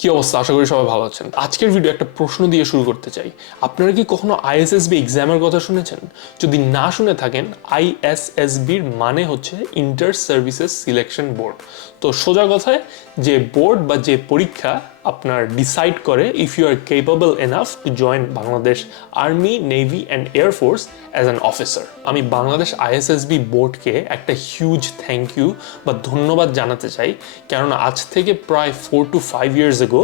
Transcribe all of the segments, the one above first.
কি অবস্থা? আশা করি সবাই ভালো আছেন। আজকের ভিডিও একটা প্রশ্ন দিয়ে শুরু করতে চাই। আপনারা কি কখনো আইএসএসবি এক্সামের কথা শুনেছেন? যদি না শুনে থাকেন, আইএসএসবির মানে হচ্ছে ইন্টার সার্ভিসেস সিলেকশন বোর্ড। তো সোজা কথায় যে বোর্ড বা যে পরীক্ষা আপনার ডিসাইড করে if you are capable enough to join Bangladesh army, navy and air force as an officer. আমি বাংলাদেশ আইএসএসবি বোর্ডকে একটা হিউজ থ্যাংক ইউ বা ধন্যবাদ জানাতে চাই, কেননা আজ থেকে প্রায় 4 to 5 years ago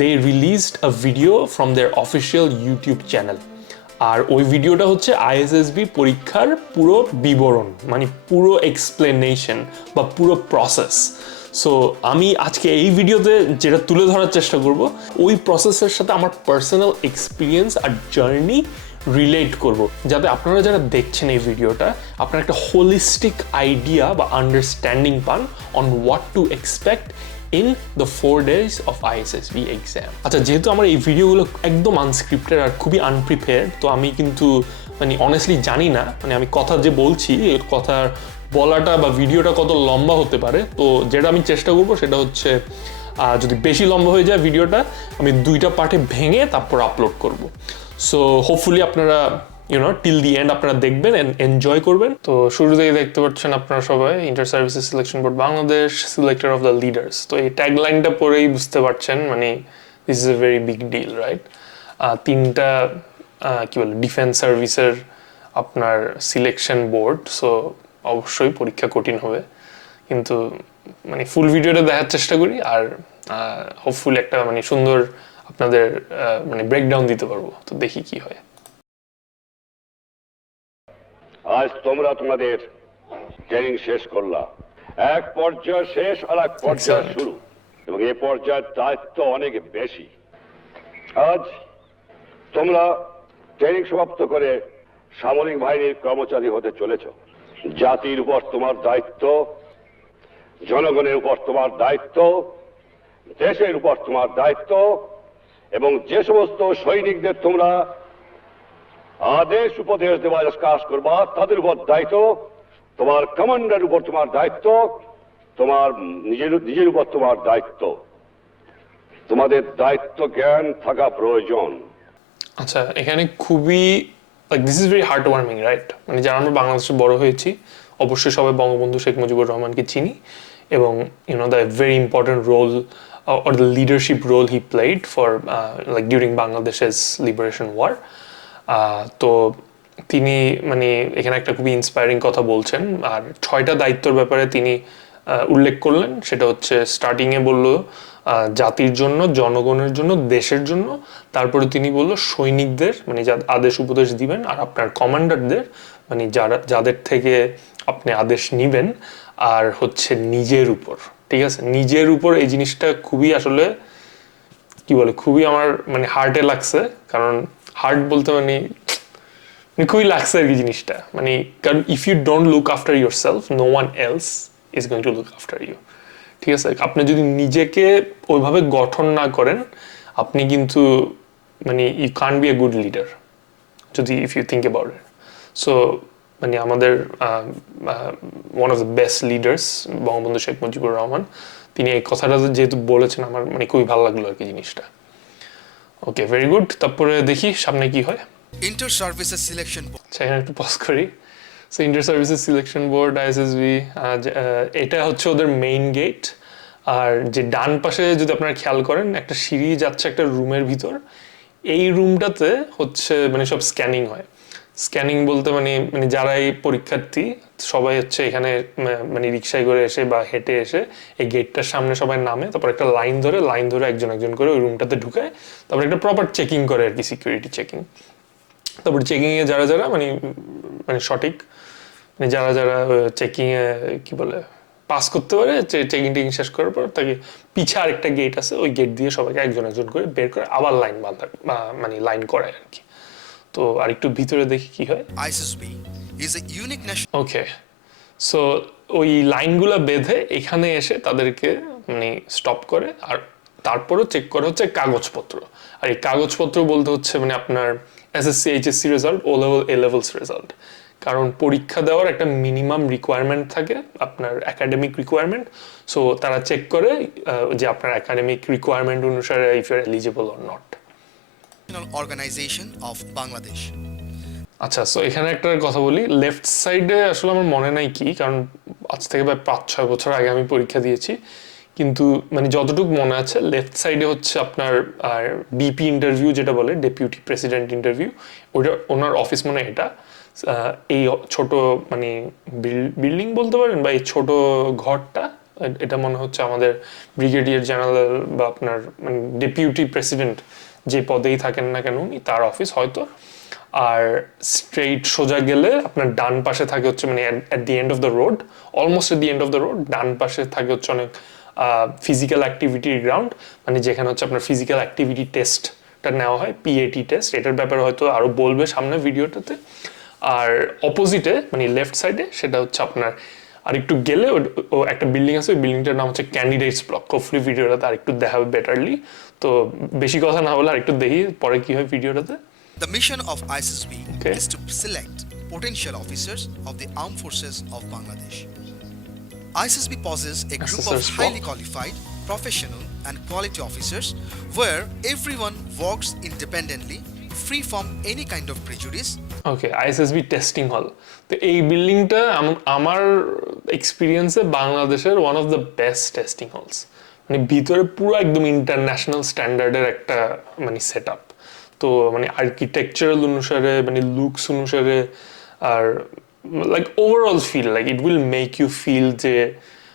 they released a video from their official YouTube channel. আর ওই ভিডিওটা হচ্ছে আইএসএসবি পরীক্ষার পুরো বিবরণ, মানে পুরো এক্সপ্লেনেশন বা পুরো প্রসেস। সো আমি আজকে এই ভিডিওতে যেটা তুলে ধরার চেষ্টা করব, ওই প্রসেসের সাথে আমার পার্সোনাল এক্সপিরিয়েন্স আর জার্নি রিলেট করব, যাতে আপনারা যারা দেখছেন এই ভিডিওটা আপনারা একটা হোলিস্টিক আইডিয়া বা আন্ডারস্ট্যান্ডিং পান on what to expect in the 4 days of ISSB exam. আচ্ছা, যেহেতু আমার এই ভিডিওগুলো একদম আনস্ক্রিপ্টেড আর খুবই আনপ্রিপেয়ার্ড, তো আমি কিন্তু মানে অনেস্টলি জানি না মানে আমি কথা যে বলছি এর কথার বলাটা বা ভিডিওটা কত লম্বা হতে পারে। তো যেটা আমি চেষ্টা করবো সেটা হচ্ছে যদি বেশি লম্বা হয়ে যায় ভিডিওটা, আমি 2টা পার্টে ভেঙে তারপর আপলোড করব। সো হোপফুলি আপনারা টিল দি এন্ড আপনারা দেখবেন এন্ড এনজয় করবেন। তো শুরু থেকে দেখতে পাচ্ছেন আপনারা সবাই, inter services selection board Bangladesh, selector of the leaders. তো এই ট্যাগলাইনটা পরেই বুঝতে পারছেন মানে this is a very big deal, right? 3টা কি বলে ডিফেন্স সার্ভিসের আপনার সিলেকশন বোর্ড, সো অবশ্যই পরীক্ষা কঠিন হবে, কিন্তু মানে ফুল ভিডিওটা দেখার চেষ্টা করি আর হোপফুলি একটা মানে সুন্দর আপনাদের মানে ব্রেকডাউন দিতে পারবো। তো দেখি কি হয়। আজ তোমরা তোমাদের ট্রেনিং শেষ করলা, এক পর্যায় শেষ আর এক পর্যায় শুরু, এবং এই পর্যায়ের দায়িত্ব অনেক বেশি। আজ তোমরা ট্রেনিং সমাপ্ত করে সামরিক বাহিনীর কর্মচারী হতে চলেছ। জাতির উপর তোমার দায়িত্ব, জনগণের উপর তোমার দায়িত্ব, দেশের উপর তোমার দায়িত্ব, এবং যে সমস্ত সৈনিকদের তোমরা আদেশ উপদেশ দেওয়ার কাজ করবা তাদের উপর দায়িত্ব, তোমার কমান্ডার উপর তোমার দায়িত্ব, তোমার নিজের উপর তোমার দায়িত্ব। তোমাদের দায়িত্ব জ্ঞান থাকা প্রয়োজন। আচ্ছা, এখানে খুবই this is very heart warming, right? মানে যারা আমরা বাংলাদেশে বড় হয়েছি অবশ্যই সবাই বঙ্গবন্ধু শেখ মুজিবুর রহমানকে চিনি, এবং the very important role or the leadership role he played for like during Bangladesh's liberation war. তো তিনি মানে এখানে একটা খুবই ইন্সপায়ারিং কথা বলছেন, আর 6টা দায়িত্বের ব্যাপারে তিনি উল্লেখ করলেন। সেটা হচ্ছে স্টার্টিংয়ে বলল জাতির জন্য, জনগণের জন্য, দেশের জন্য, তারপরে তিনি বলল সৈনিকদের মানে আদেশ উপদেশ দিবেন, আর আপনার কমান্ডারদের মানে যাদের থেকে আপনি আদেশ নিবেন, আর হচ্ছে নিজের উপর। ঠিক আছে, নিজের উপর এই জিনিসটা খুবই আসলে কি বলে খুবই আমার মানে হার্টে লাগছে, কারণ হার্ট বলতে মানে খুবই লাগছে আর কি জিনিসটা, মানে কারণ if you don't look after yourself no one else is going to look after you. ঠিক আছে, আপনি যদি নিজেকে ওইভাবে গঠন না করেন আপনি কিন্তু মানে you can't be a good leader, যদি if you think about it. So মানে আমাদের one of the best leaders Bangabandhu Sheikh Mujibur Rahman, তিনি এই কথাটা যেহেতু বলেছেন আমার মানে খুবই ভালো লাগলো আর কি জিনিসটা। ওকে, ভেরি গুড। তারপরে দেখি সামনে কি হয়। ইন্টার সার্ভিসেস সিলেকশন বোর্ড, এখানে একটু পজ করি। So inter services selection board ISSB, এটা হচ্ছে ওদের মেইন গেট। আর যে ডান পাশে যদি আপনারা খেয়াল করেন একটা সিঁড়ি যাচ্ছে একটা রুমের ভিতর, এই রুমটাতে হচ্ছে মানে সব স্ক্যানিং হয়। স্ক্যানিং বলতে মানে মানে যারা এই পরীক্ষার্থী সবাই হচ্ছে এখানে মানে রিক্সায় করে এসে বা হেঁটে এসে এই গেটটার সামনে সবাই নামে, তারপর একটা লাইন ধরে একজন একজন করে ওই রুমটাতে ঢুকায়, তারপর একটা প্রপার চেকিং করে আর কি, সিকিউরিটি চেকিং। তারপর চেকিংয়ে যারা যারা মানে মানে সঠিক মানে যারা চেকিংয়ে কি বলে পাস করতে পারে, চেকিং শেষ করার পর তাকে পিছে আরেকটা গেট আছে, ওই গেট দিয়ে সবাইকে একজন একজন করে বের করে আবার লাইন বাঁধা মানে লাইন করায় আর কি। তো আরেকটু ভিতরে দেখি কি হয়। ISSB is a unique national. Okay, so ওই লাইনগুলো বেঁধে এখানে এসে তাদেরকে মানে স্টপ করে, আর তারপরও চেক করা হচ্ছে কাগজপত্র। আর এই কাগজপত্র বলতে হচ্ছে মানে আপনার SSC, HSC result, O level, A levels result. কারণ পরীক্ষা দেওয়ার একটা মিনিমাম রিকোয়ারমেন্ট থাকে, আপনার একাডেমিক রিকোয়ারমেন্ট। সো তারা চেক করে যে আপনার একাডেমিক রিকোয়ারমেন্ট অনুসারে if you are eligible or not. Organization of Bangladesh. আচ্ছা, সো এখানে একটা কথা বলি, লেফট সাইডে আসলে আমার মনে নাই কি, কারণ আজ থেকে প্রায় 5-6 বছর আগে আমি পরীক্ষা দিয়েছি, কিন্তু মানে যতটুকু মনে আছে লেফট সাইডে হচ্ছে আপনার ডিপি ইন্টারভিউ যেটা বলে, ডেপুটি প্রেসিডেন্ট ইন্টারভিউ, ওটা ওনার অফিস মানে এটা। এই ছোট মানে বিল্ডিং বলতে পারেন বা এই ছোট ঘরটা, এটা মনে হচ্ছে আমাদের ব্রিগেডিয়ার জেনারেল বা আপনার মানে ডেপুটি প্রেসিডেন্ট যে পদেই থাকেন না কেন উনি, তার অফিস হয়তো। আর স্ট্রেইট সোজা গেলে আপনার ডান পাশে থাকে হচ্ছে মানে at the end of the road, almost at the end of the road, ডান পাশে থাকে হচ্ছে অনেক ফিজিক্যাল অ্যাক্টিভিটির গ্রাউন্ড, মানে যেখানে হচ্ছে আপনার ফিজিক্যাল অ্যাক্টিভিটি টেস্টটা নেওয়া হয়, পিএটি টেস্ট। এটার ব্যাপারে হয়তো আরো বলবে সামনে ভিডিওটাতে। আর অপোজিটে মানে লেফট সাইডে সেটা হচ্ছে আপনার আরেকটু গেলে ও একটা বিল্ডিং আছে, ওই বিল্ডিংটার নাম হচ্ছে ক্যান্ডিডেটস ব্লক। হোপফুলি ভিডিওটাতে আরেকটু দেখাবে বেটারলি। তো বেশি কথা না বলে আরেকটু দেখি পরে কি হয় ভিডিওটাতে। The mission of ISSB Okay. is to select potential officers of the armed forces of Bangladesh. ISSB possesses a group of Assessors highly block. qualified, professional, and quality officers where everyone works independently, free from any kind of prejudice. Okay, ISSB testing হল। তো এই বিল্ডিংটা আমার এক্সপিরিয়েন্সে বাংলাদেশের one of the best testing halls. মানে ভিতরে পুরো একদম ইন্টারন্যাশনাল স্ট্যান্ডার্ডের একটা মানে সেট আপ। তো মানে আর্কিটেকচারাল অনুসারে মানে লুকস অনুসারে আর like overall feel like it will make you feel যে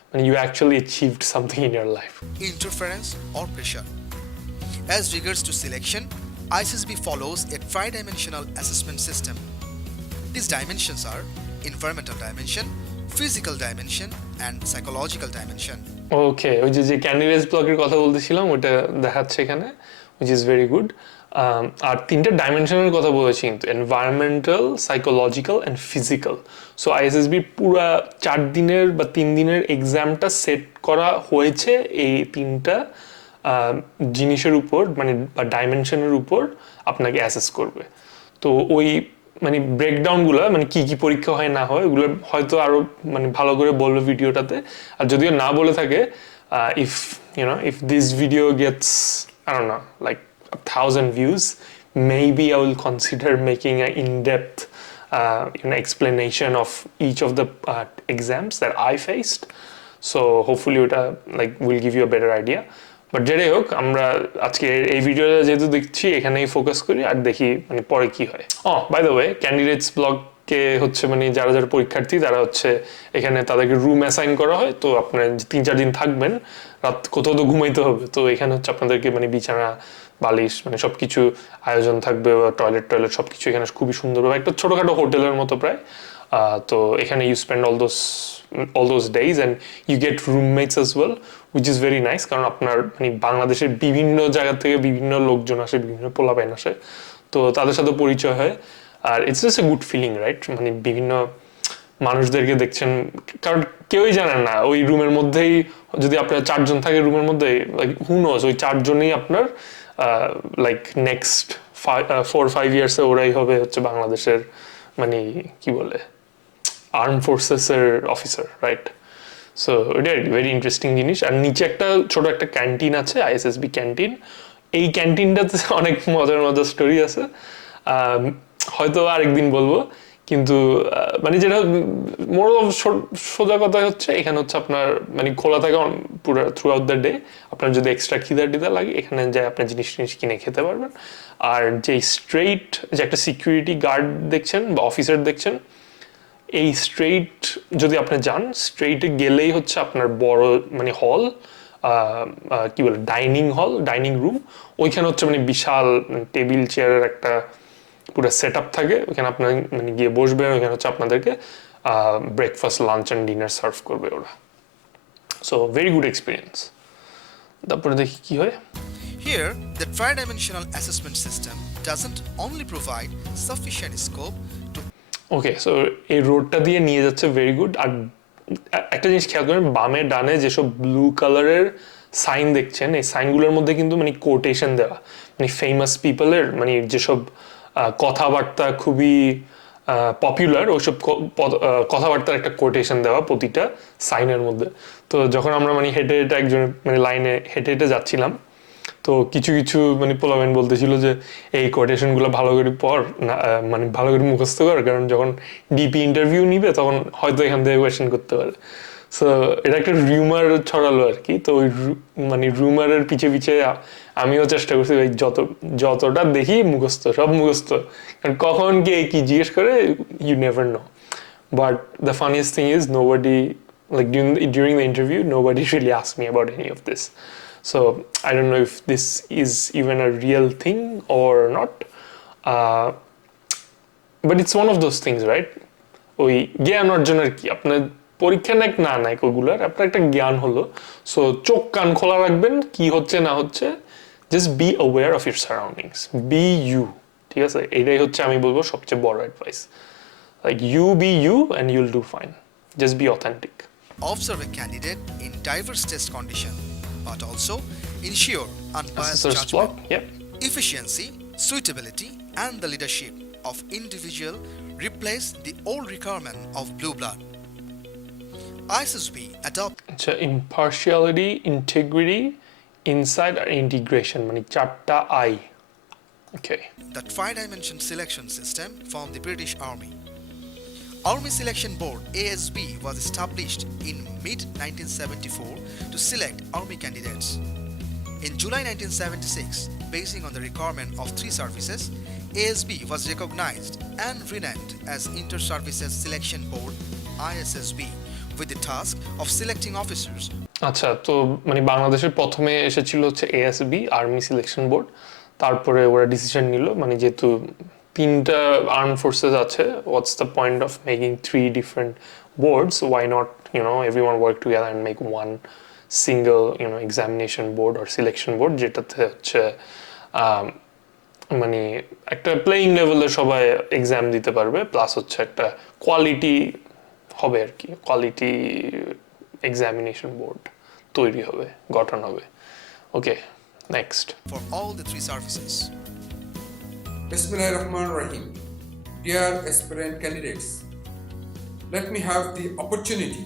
মানে you actually achieved something in your life. Interference or pressure. As regards to selection, ISSB follows a tri-dimensional assessment system. These dimensions are environmental dimension, physical dimension, and psychological dimension. Okay, ওই যে candidates ব্লকের কথা বলতেছিলাম ওটা দেখাচ্ছে এখানে, which is very good. আর 3টে ডাইমেনশনের কথা বলেছি কিন্তু, environmental, psychological and physical. So আইএসএসবির পুরা 4 দিনের বা 3 দিনের এক্সামটা সেট করা হয়েছে এই 3টা জিনিসের উপর, মানে বা ডাইমেনশনের উপর আপনাকে অ্যাসেস করবে। তো ওই মানে ব্রেকডাউনগুলো মানে কি কি পরীক্ষা হয় না হয় ওগুলো হয়তো আরো মানে ভালো করে বলবে ভিডিওটাতে। আর যদিও না বলে থাকে, if if this video gets I don't know like 1,000 views, maybe I will consider making an in-depth explanation of each of the exams that I faced. So hopefully ওটা like will give you a better idea. But যেটাই হোক, আমরা আজকে এই ভিডিওটা যেহেতু দেখছি এখানেই ফোকাস করি আর দেখি মানে পরে কি হয়। বাই দ্য ওয়ে, ক্যান্ডিডেটস ব্লগকে হচ্ছে মানে যারা যারা পরীক্ষার্থী তারা হচ্ছে এখানে তাদেরকে রুম অ্যাসাইন করা হয়। তো আপনারা 3-4 দিন থাকবেন, রাত কোথাও তো ঘুমাইতে হবে। তো এখানে হচ্ছে আপনাদেরকে মানে বিছানা, বালিশ মানে সবকিছু আয়োজন থাকবে, টয়লেট সবকিছু এখানে খুবই সুন্দরভাবে, একটা ছোটখাটো হোটেলের মতো প্রায়। তো এখানে you spend all those days and you get roommates as well, which is very nice, কারণ আপনার মানে বাংলাদেশের বিভিন্ন জায়গা থেকে বিভিন্ন লোকজন আসে, বিভিন্ন পোলাপাইন আসে, তো তাদের সাথে পরিচয় হয়। আর it's just a good feeling, right? মানে বিভিন্ন মানুষদেরকে দেখছেন, কারণ কেউই জানেন না ওই রুমের মধ্যেই যদি আপনার 4 জন থাকে রুমের মধ্যে, লাইক হু নোজ ওই 4 জনই আপনার লাইক নেক্সট 4-5 ইয়ার্সে ওরাই হবে হচ্ছে বাংলাদেশের মানে কি বলে আর্ম ফোর্সেসের অফিসার, রাইট? সো এটা ভেরি ইন্টারেস্টিং জিনিস। আর নিচে একটা ছোট একটা ক্যান্টিন আছে, আইএসএসবি ক্যান্টিন। এই ক্যান্টিনটাতে অনেক মজার মজার স্টোরি আছে, হয়তো আরেকদিন বলবো। কিন্তু মানে যেটা মোর সোজা কথা হচ্ছে, এখানে হচ্ছে আপনার মানে খোলা থাকে পুরো থ্রু আউট দ্য ডে। আপনার যদি এক্সট্রা খিদা টিদা লাগে এখানে যাই আপনার জিনিস কিনে খেতে পারবেন। আর যে স্ট্রেইট যে একটা সিকিউরিটি গার্ড দেখছেন বা অফিসার দেখছেন, এই স্ট্রেইট যদি আপনি যান, স্ট্রেইটে গেলেই হচ্ছে আপনার বড় মানে হল, কি বলে ডাইনিং রুম। ওইখানে হচ্ছে মানে বিশাল টেবিল চেয়ারের একটা পুরো সেট আপ থাকে, ওইখানে আপনার মানে গিয়ে বসবেন, ওইখানে হচ্ছে আপনাদেরকে breakfast, lunch and dinner serve করবে ওরা। So very good experience. তারপরে দেখি কি হয়। Here, the tri-dimensional assessment system doesn't only provide sufficient scope to okay, so এই রোডটা দিয়ে নিয়ে যাচ্ছে, ভেরি গুড। আর একটা জিনিস খেয়াল করেন, বামে ডানে যেসব ব্লু কালারের সাইন দেখছেন, এই সাইনগুলোর মধ্যে কিন্তু মানে কোটেশন দেওয়া, মানে ফেমাস পিপলের মানে যেসব কথাবার্তা খুবই পপুলার ওইসব কথাবার্তার একটা কোটেশন দেওয়া প্রতিটা সাইনের মধ্যে। তো যখন আমরা মানে হেঁটে হেঁটে একজন মানে লাইনে হেঁটে হেঁটে যাচ্ছিলাম, তো কিছু কিছু মানে পোলামেন বলতেছিল যে এই কোটেশনগুলো ভালো করে পড় না, মানে ভালো করে মুখস্থ কর, কারণ যখন ডিপি ইন্টারভিউ নিবে তখন হয়তো এখান থেকে কোয়েশ্চেন করতে পারে। সো এটা একটা রিউমার ছড়ালো আর কি। তো ওই মানে রুমারের পিছে পিছে আমিও চেষ্টা করছি ভাই যতটা দেখি মুখস্থ, সব মুখস্থ, কারণ কখন কে কি জিজ্ঞেস করে you never know. But the funniest thing is nobody, like during the interview, nobody really asked me about any of this. So I don't know if this is even a real thing or not. Uh, but it's one of those things, right? ওই জ্ঞান অর্জনের কি আপনার পরীক্ষা নাক না নাই ওগুলার আপনার একটা জ্ঞান হলো। সো চোখ কান খোলা রাখবেন কি হচ্ছে না হচ্ছে, just be aware of your surroundings, be you. ঠিক আছে, এটাই হচ্ছে আমি বলবো সবচেয়ে বড় advice. Like you be you and you'll do fine, just be authentic. Observe a candidate in diverse test conditions, but also ensure unbiased Assessor's block, judgment, yep. efficiency, suitability, and the leadership of individual replace the old requirement of blue blood. ISSB adopt আচ্ছা, impartiality, integrity, insight আর integration মানে চারটা I. Okay, the tri-dimension selection system from the British Army. Army Selection Board (ASB) was established in mid-1974 to select Army candidates. In July 1976, basing on the requirement of 3 services, ASB was recognized and renamed as Inter-Services Selection Board (ISSB) with the task of selecting officers. আচ্ছা, তো মানে বাংলাদেশের প্রথমে এসেছিল হচ্ছে ASB, army selection board. তারপরে ওরা decision নিল মানে যেহেতু 3টা আর্ম ফোর্সেস আছে, what's the point of making 3 different boards, why not everyone work together and make one single examination board or selection board, যেটাতে হচ্ছে মানে একটা প্লেইং লেভেলে সবাই এক্সাম দিতে পারবে, প্লাস হচ্ছে একটা কোয়ালিটি হবে আর কি, কোয়ালিটি এক্সামিনেশন বোর্ড তৈরি হবে, গঠন হবে। ওকে, next. For all the 3 services. Bismillahirrahmanirrahim. Dear aspirant candidates, let me have the opportunity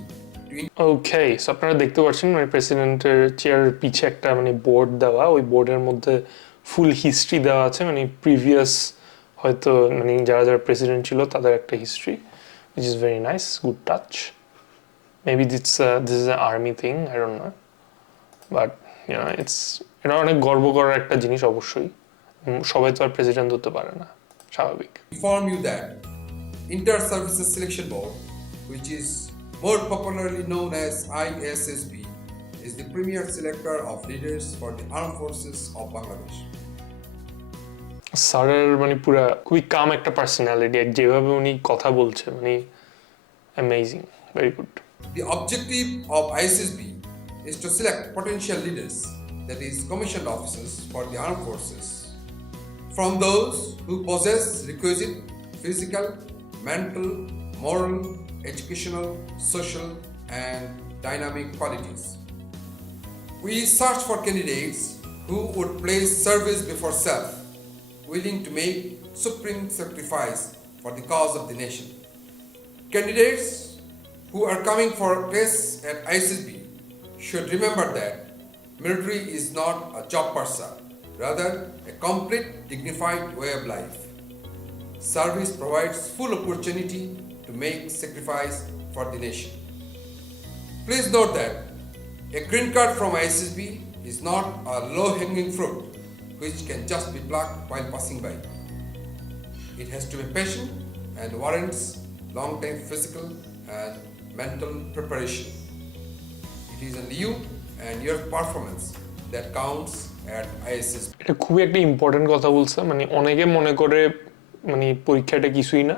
to okay, so আপনারা দেখতে পাচ্ছেন মানে প্রেসিডেন্টের চেয়ারের পিছে একটা মানে বোর্ড দেওয়া, ওই বোর্ডের মধ্যে ফুল হিস্ট্রি দেওয়া আছে, মানে প্রিভিয়াস হয়তো মানে যারা যারা প্রেসিডেন্ট ছিল তাদের একটা history, which is very nice, good touch. Maybe this is an army thing, I don't know, but এটা অনেক গর্ব করার একটা জিনিস অবশ্যই। সবাই তো আর প্রেসিডেন্ট হতে পারে না, স্বাভাবিক। inform you that Inter-Services Selection Board, which is more popularly known as ISSB, is the premier selector of leaders for the armed forces of Bangladesh. স্যারের মানে পুরা খুবই কাম একটা পার্সোনালিটি, যেভাবে উনি কথা বলছে মানে amazing, very good. The objective of ISSB is to select potential leaders, that is, commissioned officers for the armed forces, from those who possess requisite physical, mental, moral, educational, social, and dynamic qualities. We search for candidates who would place service before self, willing to make supreme sacrifice for the cause of the nation. Candidates who are coming for tests at ISSB should remember that military is not a job pursuit, rather a complete dignified way of life. Service provides full opportunity to make sacrifice for the nation. Please note that a green card from ISSB is not a low-hanging fruit which can just be plucked while passing by. It has to be patient and warrants long-term physical and mental preparation. It is only you and your performance that counts at ISSB. এটা খুবই একটা important কথা বলছে, মানে অনেকে মনে করে মানে পরীক্ষাটা কিছুই না,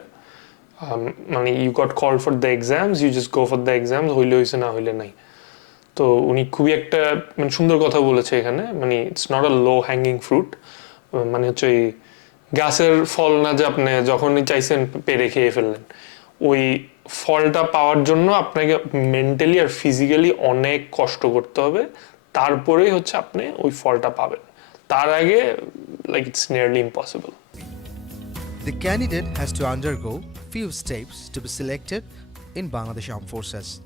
মানে you got call for the exams, you just go for the exams, হইলে হয়েছে না হইলে নাই। তো উনি খুবই একটা মানে সুন্দর কথা বলেছে এখানে, মানে it's not a low hanging fruit, মানে হচ্ছে ওই গাছের ফল না যে আপনি যখনই চাইছেন পেরে খেয়ে ফেললেন। ওই ফলটা পাওয়ার জন্য আপনাকে মেন্টালি আর ফিজিক্যালি অনেক কষ্ট করতে হবে, তারপরেই হচ্ছে আপনি ওই ফলটা পাবেন। তার আগে like it's nearly impossible. The candidate has to undergo few steps to be selected in Bangladesh Armed Forces.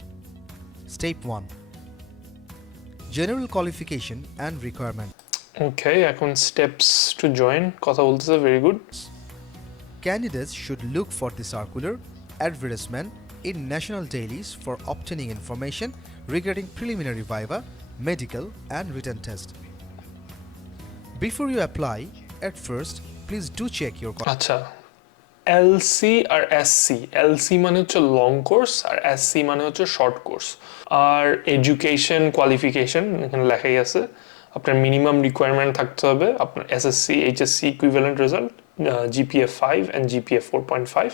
Step 1. General qualification and requirement. ওকে, এখন স্টেপস টু জয়েন কথা বলতেছে, very good. Candidates should look for the circular advertisement in national dailies for obtaining information regarding preliminary viva, medical and written test. Before you apply, at first, please do check your আচ্ছা, LC আর SC, LC মানে হচ্ছে long course আর SC মানে হচ্ছে short course. আর education qualification এখানে লেখাই আছে, আপনার minimum requirement থাকতে হবে আপনার SSC HSC equivalent result, GPA 5 and GPA 4.5।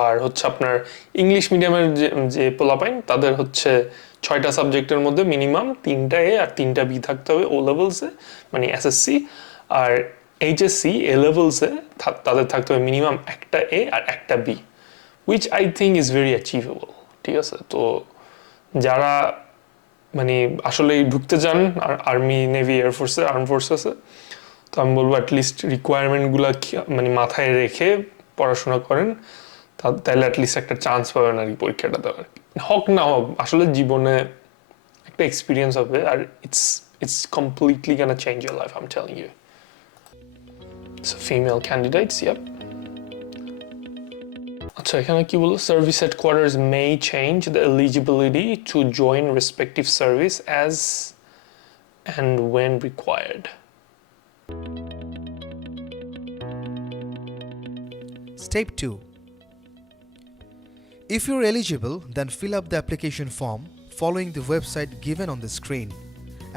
আর হচ্ছে আপনার ইংলিশ মিডিয়ামের যে পোলাপাইন তাদের হচ্ছে 6টা সাবজেক্টের মধ্যে মিনিমাম 3টা এ আর 3টা বি থাকতে হবে ও লেভেলসে, মানে এসএসসি। আর এইচএসসি এ লেভেলসে তাদের থাকতে হবে মিনিমাম একটা এ আর একটা B, which I think is very achievable. ঠিক আছে, তো যারা মানে আসলে ঢুকতে চান আর্মি নেভি এয়ারফোর্সে আর্ম ফোর্সেসে, তো আমি বলবো অ্যাটলিস্ট রিকোয়ারমেন্টগুলো মানে মাথায় রেখে পড়াশোনা করেন, তাহলে অ্যাটলিস্ট একটা চান্স পাবেন আর কি পরীক্ষাটা দেওয়ার। হোক না হোক আসলে জীবনে একটা এক্সপিরিয়েন্স হবে, আর it's completely gonna change your life, I am telling you. So female candidates, yep. আচ্ছা, এখানে কি বললো, service headquarters may change the eligibility to join respective service as and when required. Step 2. If you're eligible, then fill up the application form following the website given on the screen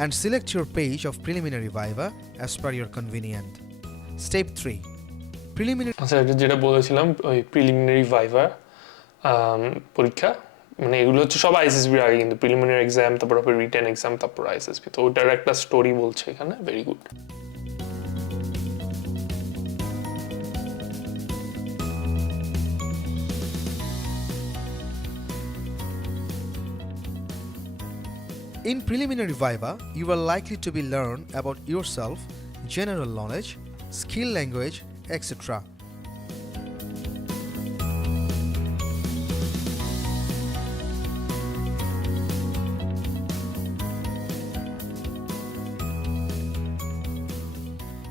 and select your page of preliminary viva as per your convenient. Step 3. Preliminary. আচ্ছা, এটা যেটা বলেছিলাম ওই preliminary viva পরীক্ষা, মানে এগুলো হচ্ছে সব আইএসএসবির আগে, কিন্তু প্রিলিমিনারি এক্সাম, তারপর রিটেন এক্সাম, তারপর আইএসএসবি। তো ওটার একটা স্টোরি বলছে এখানে, very good. In preliminary viva, you are likely to be learn about yourself, general knowledge, skill language, etc.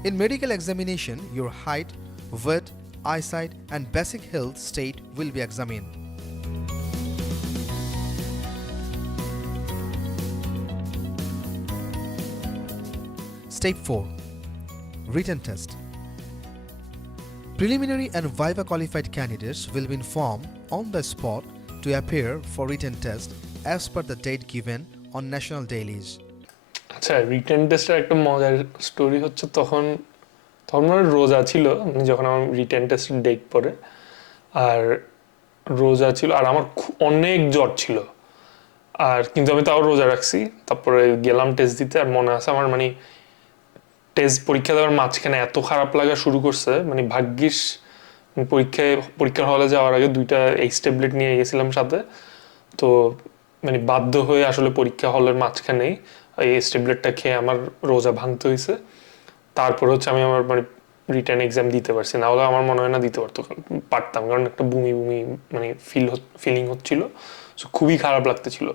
In medical examination, your height, weight, eyesight, and basic health state will be examined. Step 4. Written test. Preliminary and viva qualified candidates will be informed on the spot to appear for written test as per the date given on national dailies. আচ্ছা, written টেস্টের একটা মজার story হচ্ছে, তখন আমার রোজা ছিল, মানে যখন আমার রিটেন টেস্টের ডেট পড়ে, আর রোজা ছিল, আর আমার অনেক জ্বর ছিল, আর কিন্তু আমি তাও রোজা রাখছি। তারপরে গেলাম টেস্ট দিতে, আর মনে আছে আমার মানে টেস্ট পরীক্ষা দেওয়ার মাঝখানে এত খারাপ লাগা শুরু করছে, মানে ভাগ্যিস পরীক্ষার হলে যাওয়ার আগে 2টা এইচ ট্যাবলেট নিয়ে গেছিলাম সাথে, তো মানে বাধ্য হয়ে আসলে পরীক্ষা হলের মাঝখানেই এই এইচ ট্যাবলেটটা খেয়ে আমার রোজা ভাঙতে হয়েছে। তারপর হচ্ছে আমি আমার মানে রিটার্ন এক্সাম দিতে পারছি, না হলে আমার মনে হয় না দিতে পারতাম, কারণ একটা বমি মানে ফিলিং হচ্ছিল, সো খুবই খারাপ লাগতেছিল।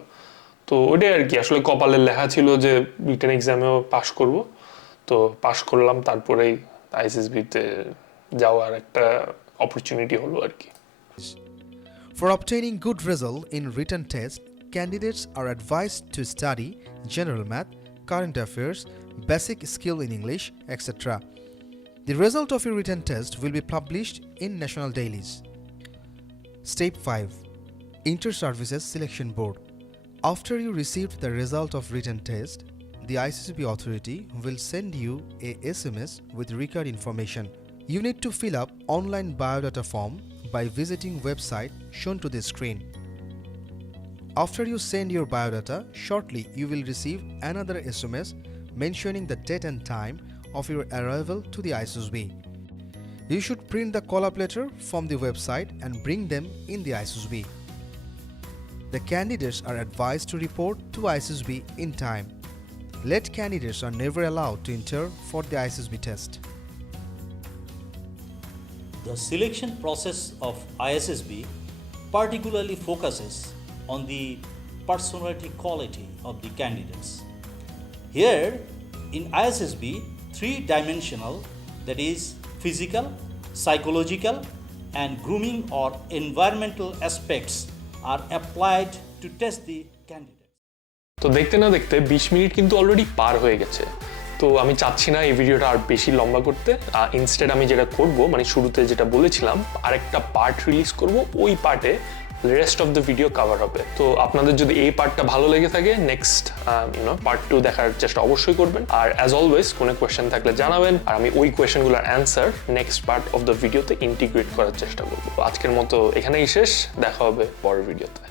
তো ওইটাই আর কি, আসলে কপালে লেখা ছিল যে রিটার্ন এক্সামেও পাশ করব, তো পাশ করলাম, তারপরেই আইএসএসবিতে যাওয়ার একটা অপরচুনিটি হলো আর কি। For obtaining good result in written test, candidates are advised to study general math, current affairs, basic skill in English, etc. The result of your written test will be published in national dailies. Step 5. Inter-Services Selection Board. After you received the result of written test, the ISSB authority will send you a SMS with required information. You need to fill up online biodata form by visiting website shown to the screen. After you send your biodata, shortly you will receive another SMS mentioning the date and time of your arrival to the ISSB. You should print the call-up letter from the website and bring them in the ISSB. The candidates are advised to report to ISSB in time. Late candidates are never allowed to enter for the ISSB test. The selection process of ISSB particularly focuses on the personality quality of the candidates. Here in ISSB, three-dimensional, that is physical, psychological and grooming or environmental aspects are applied to test the candidate. তো দেখতে না দেখতে 20 minute কিন্তু already পার হয়ে গেছে। তো আমি চাচ্ছি না এই ভিডিওটা আর বেশি লম্বা করতে। ইনস্টেড আমি যেটা করব, মানে শুরুতে যেটা বলেছিলাম, আরেকটা পার্ট রিলিজ করব, ওই পার্টে rest of the video cover হবে। তো আপনাদের যদি এই পার্টটা ভালো লেগে থাকে, নেক্সট পার্ট 2 দেখার চেষ্টা অবশ্যই করবেন। আর অ্যাজ অলওয়েজ কোনো কোয়েশ্চেন থাকলে জানাবেন, আর আমি ওই কোয়েশ্চেনগুলোর answer next part of the ভিডিওতে ইন্টিগ্রেট করার চেষ্টা করব। আজকের মতো এখানেই শেষ, দেখা হবে পরের ভিডিওতে।